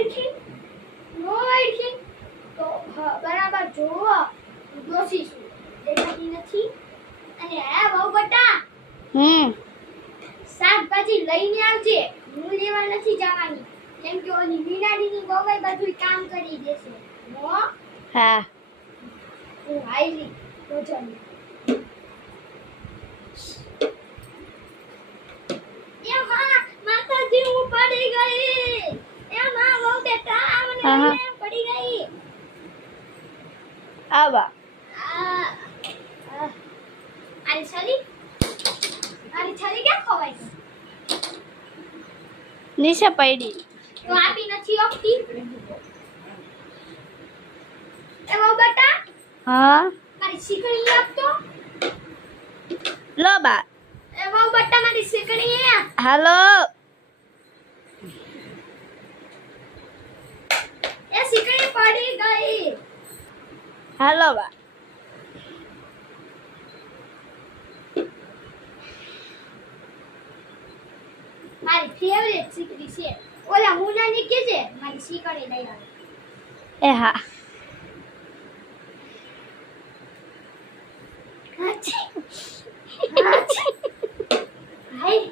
આઈથી નો આઈથી તો બરાબર જોવો દોશી છું દેખાતી નથી અને આ બહુ બટા શાકભાજી લઈને આવજે હું લેવા નથી જવાની કેમ કે ઓલી મીનાડીની બહુ બધું કામ કરી દેશે હો હા હું આઈલી તો ચાલ એ માતાજી હું પડી ગઈ એ માં બહુ બેટા મને પડી ગઈ આવા આરી છરી ક્યાં ખવાય છે નીચે પડી તો આપી નથી ઓકતી એ બહુ બેટા હા મારી શીકણી આપતો લો બા એ બહુ બેટા મારી શીકણી હાલો એ શીકણી પડી ગઈ હાલો બા મારી ફેવરેટ શીકણી છે ઓલા મુનાની કે છે મારી શીકણી લઈ આવે એ હા હાય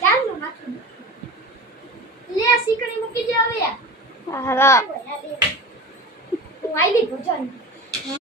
ચાલો નાખી લે શીકણી મૂકી દે હવે હાલો હું આઈલી ભોજન